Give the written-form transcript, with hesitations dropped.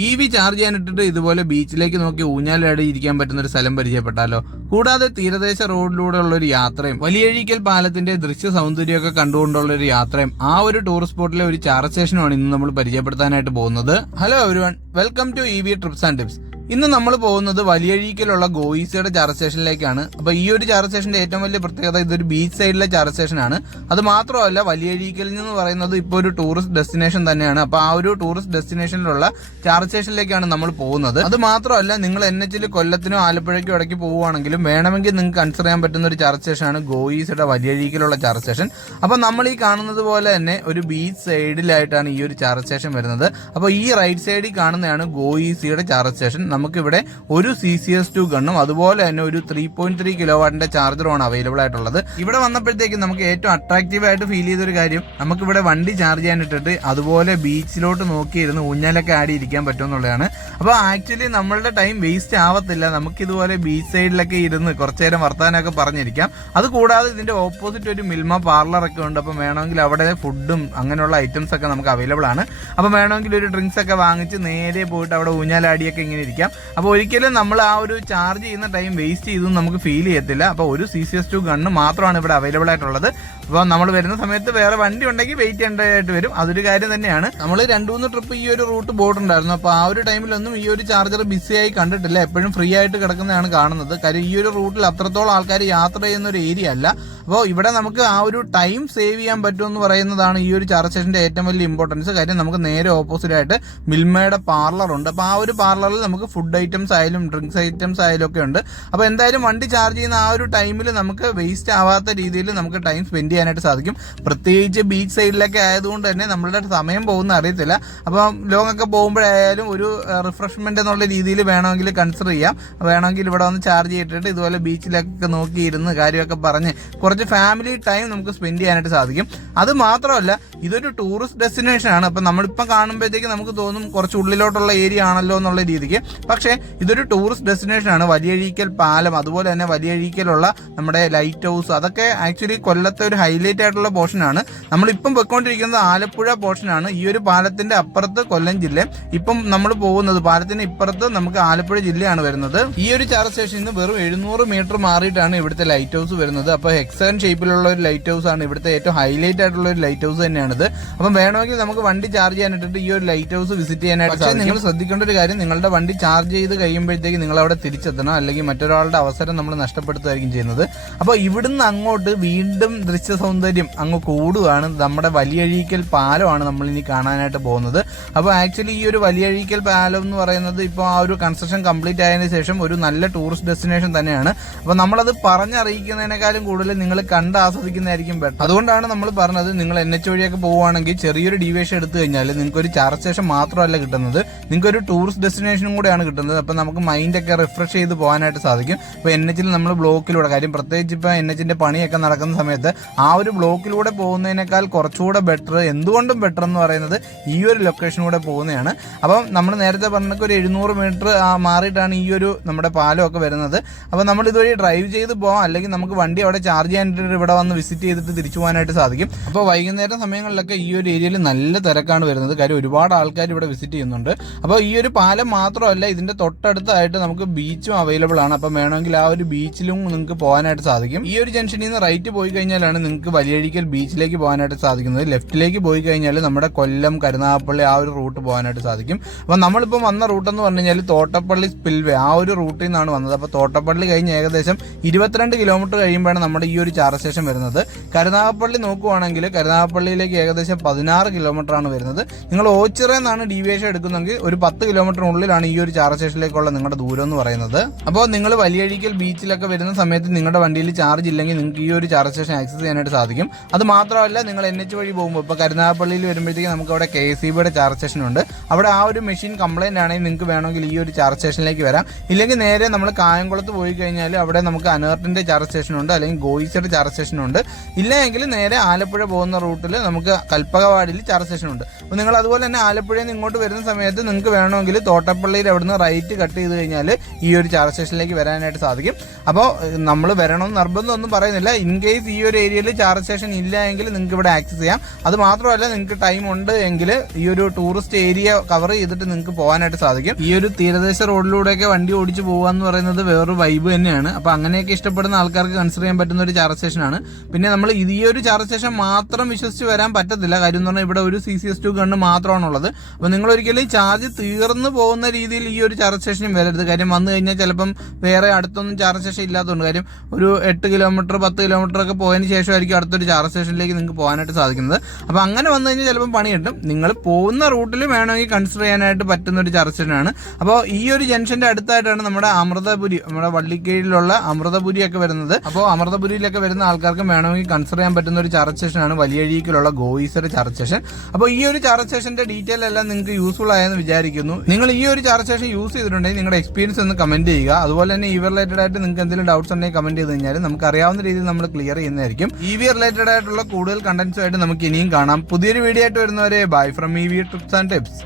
EV charge ചെയ്യാനിട്ടിട്ട് ഇതുപോലെ ബീച്ചിലേക്ക് നോക്കി ഊഞ്ഞാലാടി ഇരിക്കാൻ പറ്റുന്ന ഒരു സ്ഥലം പരിചയപ്പെട്ടാലോ? കൂടാതെ തീരദേശ റോഡിലൂടെ ഉള്ള ഒരു യാത്രയും വലിയഴീക്കൽ പാലത്തിന്റെ ദൃശ്യ സൗന്ദര്യമൊക്കെ കണ്ടുകൊണ്ടുള്ള ഒരു യാത്രയും ആ ഒരു ടൂറിസ്റ്റ് സ്പോട്ടിലെ ഒരു ചാർജ് സ്റ്റേഷനുമാണ് ഇന്ന് നമ്മൾ പരിചയപ്പെടുത്താനായിട്ട് പോകുന്നത്. Hello everyone, welcome to EV trips and tips. ഇന്ന് നമ്മൾ പോകുന്നത് വലിയഴീക്കലുള്ള ഗോയിസയുടെ ചാർജ് സ്റ്റേഷനിലേക്കാണ്. അപ്പൊ ഈ ഒരു ചാർജ് സ്റ്റേഷന്റെ ഏറ്റവും വലിയ പ്രത്യേകത ഇതൊരു ബീച്ച് സൈഡിലെ ചാർജ് സ്റ്റേഷനാണ്. അത് മാത്രമല്ല, വലിയഴീക്കൽ എന്ന് പറയുന്നത് ഇപ്പോൾ ഒരു ടൂറിസ്റ്റ് ഡെസ്റ്റിനേഷൻ തന്നെയാണ്. അപ്പൊ ആ ഒരു ടൂറിസ്റ്റ് ഡെസ്റ്റിനേഷനിലുള്ള ചാർജ് സ്റ്റേഷനിലേക്കാണ് നമ്മൾ പോകുന്നത്. അത് മാത്രമല്ല, നിങ്ങൾ NH കൊല്ലത്തിനോ ആലപ്പുഴയ്ക്കോ ഇടയ്ക്ക് പോവുകയാണെങ്കിലും വേണമെങ്കിൽ നിങ്ങൾക്ക് കൺസിഡർ ചെയ്യാൻ പറ്റുന്ന ഒരു ചാർജ് സ്റ്റേഷനാണ് ഗോയിസയുടെ വലിയഴീക്കലുള്ള ചാർജ് സ്റ്റേഷൻ. അപ്പൊ നമ്മൾ ഈ കാണുന്നത് പോലെ തന്നെ ഒരു ബീച്ച് സൈഡിലായിട്ടാണ് ഈ ഒരു ചാർജ് സ്റ്റേഷൻ വരുന്നത്. അപ്പൊ ഈ റൈറ്റ് സൈഡിൽ കാണുന്നതാണ് ഗോയിസയുടെ ചാർജ് സ്റ്റേഷൻ. നമുക്കിവിടെ ഒരു CCS2 ഗണ്ണും അതുപോലെ തന്നെ ഒരു 3.3 കിലോവാട്ടിന്റെ ചാർജറുമാണ് അവൈലബിൾ ആയിട്ടുള്ളത്. ഇവിടെ വന്നപ്പോഴത്തേക്ക് നമുക്ക് ഏറ്റവും അട്രാക്റ്റീവ് ആയിട്ട് ഫീൽ ചെയ്തൊരു കാര്യം, നമുക്കിവിടെ വണ്ടി ചാർജ് ചെയ്യാനിട്ടിട്ട് അതുപോലെ ബീച്ചിലോട്ട് നോക്കിയിരുന്ന് ഊഞ്ഞാലൊക്കെ ആടി ഇരിക്കാൻ പറ്റുമെന്നുള്ളതാണ്. അപ്പോൾ ആക്ച്വലി നമ്മളുടെ ടൈം വേസ്റ്റ് ആവത്തില്ല. നമുക്കിതുപോലെ ബീച്ച് സൈഡിലൊക്കെ ഇരുന്ന് കുറച്ചു നേരം വർത്താനൊക്കെ പറഞ്ഞിരിക്കാം. അതുകൂടാതെ ഇതിന്റെ ഓപ്പോസിറ്റ് ഒരു മിൽമ പാർലറൊക്കെ ഉണ്ട്. അപ്പം വേണമെങ്കിൽ അവിടെ ഫുഡും അങ്ങനെയുള്ള ഐറ്റംസ് ഒക്കെ നമുക്ക് അവൈലബിൾ ആണ്. അപ്പം വേണമെങ്കിൽ ഒരു ഡ്രിങ്ക്സ് ഒക്കെ വാങ്ങിച്ച് നേരെ പോയിട്ട് അവിടെ ഊഞ്ഞാലാടിയൊക്കെ ഇങ്ങനെ ഇരിക്കാം. അപ്പോൾ ഒരിക്കലും നമ്മൾ ആ ഒരു ചാർജ് ചെയ്യുന്ന ടൈം വേസ്റ്റ് ചെയ്തൊന്നും നമുക്ക് ഫീൽ ചെയ്യത്തില്ല. അപ്പോൾ ഒരു CCS2 ഗണ്ണ് മാത്രമാണ് ഇവിടെ അവൈലബിൾ ആയിട്ടുള്ളത്. അപ്പോൾ നമ്മൾ വരുന്ന സമയത്ത് വേറെ വണ്ടി ഉണ്ടെങ്കിൽ വെയിറ്റ് ചെയ്യേണ്ടതായിട്ട് വരും. അതൊരു കാര്യം തന്നെയാണ്. നമ്മൾ 2-3 ട്രിപ്പ് ഈ ഒരു റൂട്ട് പോയിട്ടുണ്ടായിരുന്നു. അപ്പോൾ ആ ഒരു ടൈമിലൊന്നും ഈ ഒരു ചാർജർ ബിസി ആയി കണ്ടിട്ടില്ല. എപ്പോഴും ഫ്രീ ആയിട്ട് കിടക്കുന്നതാണ് കാണുന്നത്. കാര്യം ഈ ഒരു റൂട്ടിൽ അത്രത്തോളം ആൾക്കാർ യാത്ര ചെയ്യുന്ന ഒരു ഏരിയ അല്ല. അപ്പോൾ ഇവിടെ നമുക്ക് ആ ഒരു ടൈം സേവ് ചെയ്യാൻ പറ്റുമെന്ന് പറയുന്നതാണ് ഈ ഒരു ചാർജ് സ്റ്റേഷന്റെ ഏറ്റവും വലിയ ഇമ്പോർട്ടൻസ്. കാര്യം നമുക്ക് നേരെ ഓപ്പോസിറ്റ് ആയിട്ട് മിൽമയുടെ പാർലർ ഉണ്ട്. അപ്പോൾ ആ ഒരു പാർലറിൽ നമുക്ക് ഫുഡ് ഐറ്റംസ് ആയാലും ഡ്രിങ്ക്സ് ഐറ്റംസ് ആയാലും ഒക്കെ ഉണ്ട്. അപ്പോൾ എന്തായാലും വണ്ടി ചാർജ് ചെയ്യുന്ന ആ ഒരു ടൈമിൽ നമുക്ക് വേസ്റ്റ് ആവാത്ത രീതിയിൽ നമുക്ക് ടൈം സ്പെൻഡ് ചെയ്യാനായിട്ട് സാധിക്കും. പ്രത്യേകിച്ച് ബീച്ച് സൈഡിലൊക്കെ ആയതുകൊണ്ട് തന്നെ നമ്മളുടെ സമയം പോകുന്ന അറിയത്തില്ല. അപ്പോൾ ലോങ് ഒക്കെ പോകുമ്പോഴായാലും ഒരു റിഫ്രഷ്മെന്റ് എന്നുള്ള രീതിയിൽ വേണമെങ്കിൽ കൺസിഡർ ചെയ്യാം. വേണമെങ്കിൽ ഇവിടെ വന്ന് ചാർജ് ചെയ്തിട്ട് ഇതുപോലെ ബീച്ചിലൊക്കെ നോക്കിയിരുന്ന് കാര്യമൊക്കെ പറഞ്ഞ് കുറച്ച് ഫാമിലി ടൈം നമുക്ക് സ്പെൻഡ് ചെയ്യാനായിട്ട് സാധിക്കും. അത് മാത്രമല്ല, ഇതൊരു ടൂറിസ്റ്റ് ഡെസ്റ്റിനേഷൻ ആണ്. അപ്പം നമ്മളിപ്പം കാണുമ്പോഴത്തേക്ക് നമുക്ക് തോന്നും കുറച്ച് ഉള്ളിലോട്ടുള്ള ഏരിയ ആണല്ലോ എന്നുള്ള രീതിക്ക്. പക്ഷേ ഇതൊരു ടൂറിസ്റ്റ് ഡെസ്റ്റിനേഷൻ ആണ്. വലിയഴീക്കൽ പാലം, അതുപോലെ തന്നെ വലിയഴീക്കലുള്ള നമ്മുടെ ലൈറ്റ് ഹൗസ്, അതൊക്കെ ആക്ച്വലി കൊല്ലത്തെ ഒരു ഹൈലൈറ്റ് ആയിട്ടുള്ള പോർഷനാണ്. നമ്മളിപ്പം പൊയ്ക്കൊണ്ടിരിക്കുന്നത് ആലപ്പുഴ പോർഷനാണ്. ഈ ഒരു പാലത്തിന്റെ അപ്പുറത്ത് കൊല്ലം ജില്ല, ഇപ്പം നമ്മൾ പോകുന്നത് പാലത്തിന് ഇപ്പുറത്ത് നമുക്ക് ആലപ്പുഴ ജില്ലയാണ് വരുന്നത്. ഈ ഒരു ചാർജ് സ്റ്റേഷനിൽ നിന്ന് വെറും 700 മീറ്റർ മാറിയിട്ടാണ് ഇവിടുത്തെ ലൈറ്റ് ഹൗസ് വരുന്നത്. അപ്പോൾ ഹെക്സഗൺ ഷേപ്പിലുള്ള ഒരു ലൈറ്റ് ഹൗസ് ആണ്. ഇവിടുത്തെ ഏറ്റവും ഹൈലൈറ്റ് ആയിട്ടുള്ള ഒരു ലൈറ്റ് ഹൗസ് തന്നെയാണിത്. അപ്പം വേണമെങ്കിൽ നമുക്ക് വണ്ടി ചാർജ് ചെയ്യാനിട്ടിട്ട് ഈ ഒരു ലൈറ്റ് ഹൗസ് വിസിറ്റ് ചെയ്യാനായിട്ട്. പക്ഷേ നിങ്ങൾ ശ്രദ്ധിക്കേണ്ട ഒരു കാര്യം, നിങ്ങളുടെ വണ്ടി ചാർജ് ചെയ്ത് കഴിയുമ്പോഴത്തേക്ക് നിങ്ങൾ അവിടെ തിരിച്ചെത്തണം, അല്ലെങ്കിൽ മറ്റൊരാളുടെ അവസരം നമ്മൾ നഷ്ടപ്പെടുത്തുകയായിരിക്കും ചെയ്യുന്നത്. അപ്പോൾ ഇവിടുന്ന് അങ്ങോട്ട് വീണ്ടും ദൃശ്യ സൗന്ദര്യം അങ്ങ് കൂടുകയാണ്. നമ്മുടെ വലിയഴീക്കൽ പാലമാണ് നമ്മൾ ഇനി കാണാനായിട്ട് പോകുന്നത്. അപ്പോൾ ആക്ച്വലി ഈ ഒരു വലിയഴീക്കൽ പാലം എന്ന് പറയുന്നത് ഇപ്പോൾ ആ ഒരു കൺസ്ട്രക്ഷൻ കംപ്ലീറ്റ് ആയതിനു ശേഷം ഒരു നല്ല ടൂറിസ്റ്റ് ഡെസ്റ്റിനേഷൻ തന്നെയാണ്. അപ്പോൾ നമ്മളത് പറഞ്ഞറിയിക്കുന്നതിനേക്കാളും കൂടുതൽ നിങ്ങൾ കണ്ട് ആസ്വദിക്കുന്നതായിരിക്കും ബെറ്റർ. അതുകൊണ്ടാണ് നമ്മൾ പറഞ്ഞത്, നിങ്ങൾ NH വഴിയൊക്കെ പോവുകയാണെങ്കിൽ ചെറിയൊരു ഡീവിയേഷൻ എടുത്തു കഴിഞ്ഞാൽ നിങ്ങൾക്ക് ഒരു ചാർജ് സ്റ്റേഷൻ മാത്രമല്ല കിട്ടുന്നത്, നിങ്ങൾക്ക് ഒരു ടൂറിസ്റ്റ് ഡെസ്റ്റിനേഷനും കൂടെയാണ് കിട്ടുന്നത്. അപ്പോൾ നമുക്ക് മൈൻഡൊക്കെ റിഫ്രഷ് ചെയ്ത് പോകാനായിട്ട് സാധിക്കും. ഇപ്പോൾ NH നമ്മൾ ബ്ലോക്കിലൂടെ, കാര്യം പ്രത്യേകിച്ച് ഇപ്പോൾ NH പണിയൊക്കെ നടക്കുന്ന സമയത്ത് ആ ഒരു ബ്ലോക്കിലൂടെ പോകുന്നതിനേക്കാൾ കുറച്ചുകൂടെ ബെറ്റർ, എന്തുകൊണ്ടും ബെറ്റർ എന്ന് പറയുന്നത് ഈ ഒരു ലൊക്കേഷനിലൂടെ പോകുന്നതാണ്. അപ്പം നമ്മൾ നേരത്തെ പറഞ്ഞൊക്കെ ഒരു 700 മീറ്റർ മാറിയിട്ടാണ് ഈ ഒരു നമ്മുടെ പാലമൊക്കെ വരുന്നത്. അപ്പോൾ നമ്മൾ ഇതുവഴി ഡ്രൈവ് ചെയ്ത് പോകാം, അല്ലെങ്കിൽ നമുക്ക് വണ്ടി അവിടെ ചാർജ് ചെയ്യാനായിട്ട് ഇവിടെ വന്ന് വിസിറ്റ് ചെയ്തിട്ട് തിരിച്ചു പോകാനായിട്ട് സാധിക്കും. അപ്പോൾ വൈകുന്നേരം സമയങ്ങളിലൊക്കെ ഈ ഒരു ഏരിയയിൽ നല്ല തിരക്കാണ് വരുന്നത്. കാര്യം ഒരുപാട് ആൾക്കാർ ഇവിടെ വിസിറ്റ് ചെയ്യുന്നുണ്ട്. അപ്പോൾ ഈ ഒരു പാലം മാത്രമല്ല, ഇതിന്റെ തൊട്ടടുത്തായിട്ട് നമുക്ക് ബീച്ചും അവൈലബിൾ ആണ്. അപ്പം വേണമെങ്കിൽ ആ ഒരു ബീച്ചിലും നിങ്ങൾക്ക് പോകാനായിട്ട് സാധിക്കും. ഈ ഒരു ജംഗ്ഷനിൽ നിന്ന് റൈറ്റ് പോയി കഴിഞ്ഞാലാണ് നിങ്ങൾക്ക് വലിയഴീക്കൽ ബീച്ചിലേക്ക് പോകാനായിട്ട് സാധിക്കുന്നത്. ലെഫ്റ്റിലേക്ക് പോയി കഴിഞ്ഞാൽ നമ്മുടെ കൊല്ലം, കരുനാഗപ്പള്ളി ആ ഒരു റൂട്ട് പോകാനായിട്ട് സാധിക്കും. അപ്പം നമ്മളിപ്പോൾ വന്ന റൂട്ട് എന്ന് പറഞ്ഞു കഴിഞ്ഞാൽ തോട്ടപ്പള്ളി സ്പിൽവേ ആ ഒരു റൂട്ടിൽ നിന്നാണ് വന്നത്. അപ്പോൾ തോട്ടപ്പള്ളി കഴിഞ്ഞ് ഏകദേശം 22 കിലോമീറ്റർ കഴിയുമ്പോഴാണ് നമ്മുടെ ഈ ഒരു ചാർജ് സ്റ്റേഷൻ വരുന്നത്. കരുനാഗപ്പള്ളി നോക്കുവാണെങ്കിൽ കരുനാഗപ്പള്ളിയിലേക്ക് ഏകദേശം 16 കിലോമീറ്റർ ആണ് വരുന്നത്. നിങ്ങൾ ഓച്ചിറ എന്നാണ് ഡീവിയേഷൻ എടുക്കുന്നെങ്കിൽ ഒരു 10 കിലോമീറ്ററിനുള്ളിലാണ് ഈ ഒരു ചാർജ് സ്റ്റേഷനിലേക്കുള്ള നിങ്ങളുടെ ദൂരം എന്ന് പറയുന്നത്. അപ്പോൾ നിങ്ങൾ വലിയഴീക്കൽ ബീച്ചിലൊക്കെ വരുന്ന സമയത്ത് നിങ്ങളുടെ വണ്ടിയിൽ ചാർജ് ഇല്ലെങ്കിൽ നിങ്ങൾക്ക് ഈ ഒരു ചാർജ് സ്റ്റേഷൻ ആക്സസ് ചെയ്യാനായിട്ട് സാധിക്കും. അത് മാത്രമല്ല, നിങ്ങൾ NH വഴി പോകുമ്പോൾ ഇപ്പോൾ കരുനാഗപ്പള്ളിയിൽ വരുമ്പോഴത്തേക്ക് നമുക്ക് അവിടെ KCBയുടെ ചാർജ് സ്റ്റേഷൻ ഉണ്ട്. അവിടെ ആ ഒരു മെഷീൻ കംപ്ലൈന്റ് ആണെങ്കിൽ നിങ്ങൾക്ക് വേണമെങ്കിൽ ഈ ഒരു ചാർജ് സ്റ്റേഷനിലേക്ക് വരാം. ഇല്ലെങ്കിൽ നേരെ നമ്മൾ കായംകുളത്ത് പോയി കഴിഞ്ഞാൽ അവിടെ നമുക്ക് അനേർട്ടിന്റെ ചാർജ് സ്റ്റേഷൻ ഉണ്ട്, അല്ലെങ്കിൽ ഗോയിസയുടെ ഗോയിസർ ചാർജ് സ്റ്റേഷൻ ഉണ്ട്. ഇല്ലെങ്കിൽ നേരെ ആലപ്പുഴ പോകുന്ന റൂട്ടിൽ നമുക്ക് കൽപ്പകവാടിയിൽ ചാർജ് സ്റ്റേഷൻ ഉണ്ട്. അപ്പോൾ നിങ്ങൾ അതുപോലെ തന്നെ ആലപ്പുഴയിൽ നിന്ന് ഇങ്ങോട്ട് വരുന്ന സമയത്ത് നിങ്ങൾക്ക് വേണമെങ്കിൽ തോട്ടപ്പള്ളിയിൽ അവിടുന്ന് റൈറ്റ് കട്ട് ചെയ്ത് കഴിഞ്ഞാൽ ഈ ഒരു ചാർജ് സ്റ്റേഷനിലേക്ക് വരാനായിട്ട് സാധിക്കും. അപ്പോൾ നമ്മൾ വരണമെന്ന് നിർബന്ധമൊന്നും പറയുന്നില്ല. ഇൻ കേസ് ഈ ഒരു ഏരിയയിൽ ചാർജ് സ്റ്റേഷൻ ഇല്ല എങ്കിൽ നിങ്ങൾക്ക് ഇവിടെ ആക്സസ് ചെയ്യാം. അത് മാത്രമല്ല, നിങ്ങൾക്ക് ടൈം ഉണ്ട് എങ്കിൽ ഈ ഒരു ടൂറിസ്റ്റ് ഏരിയ കവർ ചെയ്തിട്ട് നിങ്ങൾക്ക് പോകാനായിട്ട് സാധിക്കും. ഈ ഒരു തീരദേശ റോഡിലൂടെയൊക്കെ വണ്ടി ഓടിച്ച് പോകുക എന്ന് പറയുന്നത് വേറൊരു വൈബ് തന്നെയാണ്. അപ്പോൾ അങ്ങനെയൊക്കെ ഇഷ്ടപ്പെടുന്ന ആൾക്കാർക്ക് കൺസിഡർ ചെയ്യാൻ പറ്റുന്ന ഒരു ചാർജ് സ്റ്റേഷനാണ്. പിന്നെ നമ്മൾ ഈ ഒരു ചാർജ് സ്റ്റേഷൻ മാത്രം വിശ്വസിച്ച് വരാൻ പറ്റത്തില്ല. കാര്യം എന്ന് പറഞ്ഞാൽ ഇവിടെ ഒരു CCS2 ഗണ്ണ് മാത്രമാണുള്ളത്. അപ്പോൾ നിങ്ങൾ ഒരിക്കലും ചാർജ് തീർന്നു പോകുന്ന രീതിയിൽ ഈ ഒരു ചാർജ് സ്റ്റേഷനും വരരുത്. കാര്യം വന്നു കഴിഞ്ഞാൽ ചിലപ്പം വേറെ അടുത്തൊന്നും ചാർജ് സ്റ്റേഷൻ ഇല്ലാത്തതുകൊണ്ട്, കാര്യം ഒരു 8 കിലോമീറ്റർ 10 കിലോമീറ്റർ ഒക്കെ പോയതിന് ശേഷമായിരിക്കും അടുത്തൊരു ചാർജ് സ്റ്റേഷനിലേക്ക് നിങ്ങൾക്ക് പോകാനായിട്ട് സാധിക്കുന്നത്. അപ്പോൾ അങ്ങനെ വന്നു കഴിഞ്ഞാൽ ചിലപ്പം പണി കിട്ടും. നിങ്ങൾ പോകുന്ന റൂട്ടിൽ വേണമെങ്കിൽ കൺസിഡർ ചെയ്യാനായിട്ട് പറ്റുന്ന ഒരു ചാർജ് സ്റ്റേഷനാണ്. അപ്പോൾ ഈ ഒരു ജംഗ്ഷന്റെ അടുത്തായിട്ടാണ് നമ്മുടെ അമൃതപുരി, നമ്മുടെ വള്ളിക്കീഴിലുള്ള അമൃതപുരി ഒക്കെ വരുന്നത്. അപ്പോൾ അമൃതപുരിയിലൊക്കെ വരുന്ന ആൾക്കാർക്ക് വേണമെങ്കിൽ കൺസിഡർ ചെയ്യാൻ പറ്റുന്ന ഒരു ചാർജ് സ്റ്റേഷനാണ് വലിയഴീക്കിലുള്ള ഗോയിസർ ചാർജ് സ്റ്റേഷൻ. അപ്പോൾ ഈ ഒരു ചാർജ് സ്റ്റേഷന്റെ ഡീറ്റെയിൽ എല്ലാം നിങ്ങൾക്ക് യൂസ്ഫുൾ ആയെന്ന് വിചാരിക്കുന്നു. നിങ്ങൾ ഈ ഒരു ചാർജ് സ്റ്റേഷൻ യൂസ് ചെയ്തിട്ടുണ്ടെങ്കിൽ നിങ്ങളുടെ എക്സ്പീരിയൻസ് ഒന്ന് കമന്റ് ചെയ്യുക. അതുപോലെ തന്നെ EV റിലേറ്റഡ് ആയിട്ട് നിങ്ങൾക്ക് എന്തെങ്കിലും ഡൗട്ട്സ് ഉണ്ടെങ്കിൽ കമന്റ് ചെയ്ത് കഴിഞ്ഞാൽ നമുക്ക് അറിയാവുന്ന രീതിയിൽ നമ്മൾ ക്ലിയർ ചെയ്യുന്നതായിരിക്കും. EV റിലേറ്റഡ് ആയിട്ടുള്ള കൂടുതൽ കണ്ടന്റ്സുമായിട്ട് നമുക്ക് ഇനിയും കാണാം. പുതിയൊരു വീഡിയോ ആയിട്ട് വരുന്നവരെ bye from EV trips and tips.